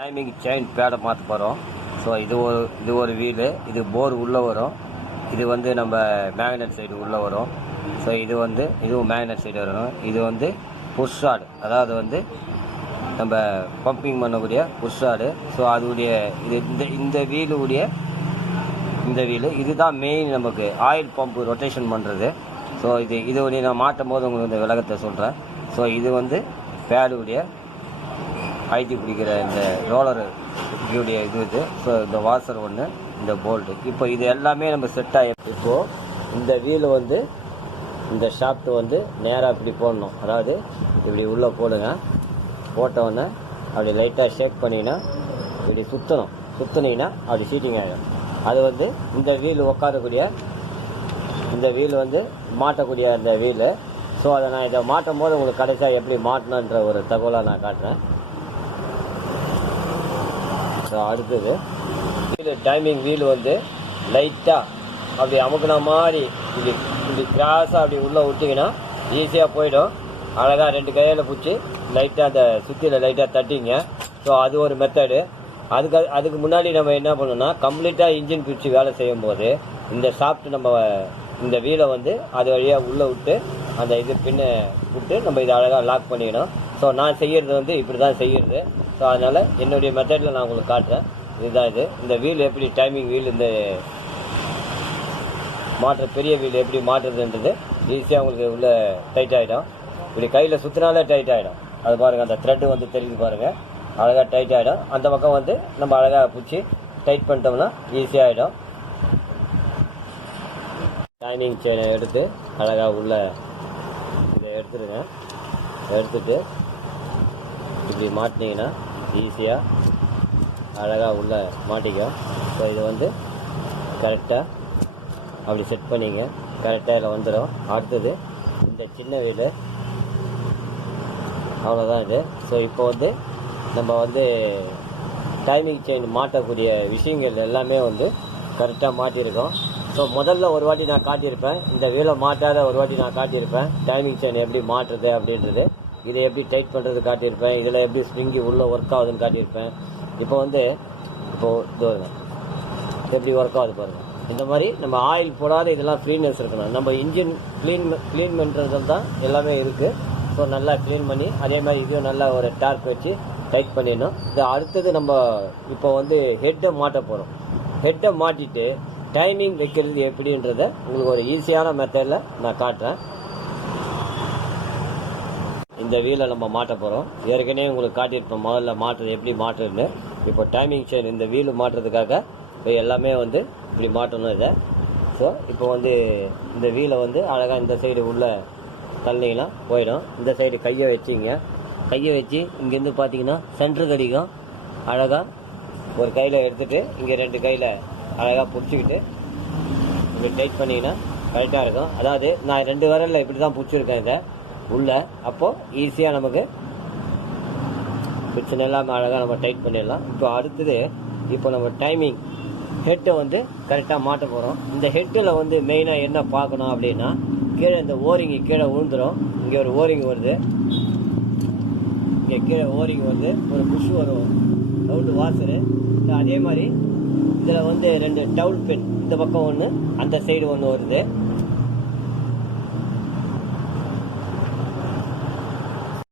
Timing chain பேடை மாற்ற போகிறோம். ஸோ இது ஒரு வீலு, இது போர் உள்ளே வரும். இது வந்து நம்ம மேக்னெட் சைடு உள்ளே வரும். ஸோ இதுவும் மேக்னெட் சைடு வரணும். இது புஷ் ராடு, அதாவது நம்ம பம்பிங் பண்ணக்கூடிய புஷ் ராடு. ஸோ அதோடைய இந்த வீலு இதுதான் மெயின் நமக்கு ஆயில் பம்பு ரொட்டேஷன் பண்ணுறது. ஸோ இது நான் மாட்டும் போது உங்களுக்கு இந்த விளக்கத்தை சொல்கிறேன். ஸோ இது பேடுடைய அழுத்தி பிடிக்கிற இந்த ரோலரு இது. ஸோ இந்த வாசர் ஒன்று, இந்த போல்ட்டு. இப்போ இது எல்லாமே நம்ம செட் ஆகி இப்போது இந்த வீலு இந்த ஷாஃப்ட்டு நேராக இப்படி போடணும். அதாவது இப்படி உள்ளே போடுங்க. போட்டவுடனே அப்படி லைட்டாக ஷேக் பண்ணிங்கன்னா இப்படி சுற்றினீங்கன்னா அப்படி சீட்டிங் ஆகிடும். அது இந்த வீல் உட்காரக்கூடிய இந்த வீல் மாட்டக்கூடிய அந்த வீலு. ஸோ அதை நான் இதை மாட்டும் போது உங்களுக்கு கடைசியாக எப்படி மாட்டணுன்ற ஒரு தகவலாக நான் காட்டுறேன். ஸோ அடுத்தது டைமிங் வீல் லைட்டாக அப்படி அமுக்குன மாதிரி இப்படி கிராஸாக அப்படி உள்ளே விட்டிங்கன்னா ஈஸியாக போயிடும். அழகாக 2 கையில் பிடிச்சி லைட்டாக அந்த சுற்றியில் லைட்டாக தட்டிங்க. ஸோ அது ஒரு மெத்தடு. அதுக்கு முன்னாடி நம்ம என்ன பண்ணணும்னா, கம்ப்ளீட்டாக இன்ஜின் பிடிச்சி வேலை செய்யும் போது இந்த ஷாஃப்ட் நம்ம இந்த வீலை அது வழியாக உள்ளே விட்டு அந்த பின்ன விட்டு நம்ம இதை அழகாக லாக் பண்ணிக்கணும். ஸோ நான் செய்கிறது இப்படி தான் செய்கிறது. ஸோ அதனால் என்னுடைய மெத்தடில் நான் உங்களுக்கு காட்டுறேன். இதுதான் இந்த வீல் எப்படி டைமிங் வீல் இந்த பெரிய வீல் எப்படி மாற்றுறதுன்றது ஈஸியாக உங்களுக்கு உள்ளே டைட் ஆகிடும். இப்படி கையில் சுற்றினாலே டைட் ஆகிடும். அது பாருங்கள், அந்த த்ரெட்டு தெரியுது பாருங்கள், அழகாக டைட் ஆகிடும். அந்த பக்கம் நம்ம அழகாக பிடிச்சி டைட் பண்ணிட்டோம்னா ஈஸியாகிடும். டைமிங் செயினை எடுத்து அழகாக உள்ளே இதை எடுத்துடுங்க. எடுத்துட்டு இப்படி மாட்டினீங்கன்னா ஈஸியாக அழகாக உள்ளே மாட்டிக்கும். ஸோ இது கரெக்டாக அப்படி செட் பண்ணிங்க. கரெக்டாக இதில் வந்துடும். அடுத்தது இந்த சின்ன வீல், அவ்வளோதான் இது. ஸோ இப்போ நம்ம டைமிங் செயின் மாட்டக்கூடிய விஷயங்கள் எல்லாமே கரெக்டாக மாட்டியிருக்கோம். ஸோ முதல்ல ஒரு வாட்டி நான் காட்டியிருப்பேன், இந்த வீலை மாட்டாத ஒரு வாட்டி நான் காட்டியிருப்பேன் டைமிங் செயின் எப்படி மாட்டுறது அப்படின்றது. இதை எப்படி டைட் பண்ணுறது காட்டியிருப்பேன். இதில் எப்படி ஸ்ப்ரிங்கி உள்ளே ஒர்க் ஆகுதுன்னு காட்டியிருப்பேன். இப்போது இதுங்க எப்படி ஒர்க் ஆகுது பாருங்கள். இந்த மாதிரி நம்ம ஆயில் போடாத இதெல்லாம் ஃப்ரீனஸ் இருக்கணும். நம்ம இன்ஜின் க்ளீன் பண்ணுறது தான் எல்லாமே இருக்குது. ஸோ நல்லா க்ளீன் பண்ணி அதே மாதிரி இதையும் நல்லா ஒரு டார்க் வச்சு டைட் பண்ணிடணும். இது அடுத்தது நம்ம இப்போ ஹெட்டை மாட்ட போகிறோம். ஹெட்டை மாட்டிட்டு டைமிங் வைக்கிறது எப்படின்றத உங்களுக்கு ஒரு ஈஸியான மெத்தடில் நான் காட்டுறேன். இந்த வீலை நம்ம மாட்ட போகிறோம். ஏற்கனவே உங்களுக்கு காட்டியிருப்போம் முதல்ல மாட்டுறது எப்படி மாட்டுறதுன்னு. இப்போ டைமிங் செயின் இந்த வீலு மாட்டுறதுக்காக இப்போ எல்லாமே இப்படி மாட்டணும் இதை. ஸோ இப்போ இந்த வீலை அழகாக இந்த சைடு உள்ளே தள்ளிங்கன்னா போயிடும். இந்த சைடு கையை வச்சு இங்கேருந்து பார்த்தீங்கன்னா சென்டருக்கு அடிக்கும். அழகாக ஒரு கையில் எடுத்துகிட்டு இங்கே 2 கையில் அழகாக பிடிச்சிக்கிட்டு இப்படி டைட் பண்ணிங்கன்னா கரெக்டாக இருக்கும். அதாவது நான் 2 விரலில் இப்படி தான் பிடிச்சிருக்கேன் இதை உள்ள. அப்போது ஈஸியாக நமக்கு பிரச்சனை இல்லாமல் அழகாக நம்ம டைட் பண்ணிடலாம். இப்போ அடுத்தது இப்போ நம்ம டைமிங் ஹெட்டை கரெக்டாக மாட்ட போகிறோம். இந்த ஹெட்டில் மெயினாக என்ன பார்க்கணும் அப்படின்னா, கீழே இந்த ஓரிங்கு கீழே விழுந்துடும். இங்கே ஒரு ஓரிங் வருது, இங்கே கீழே ஓரிங் வருது, ஒரு புஷ் வரும், ரவுண்டு வாசரு. அதே மாதிரி இதில் 2 டவுல் பின், இந்த பக்கம் ஒன்று அந்த சைடு ஒன்று வருது.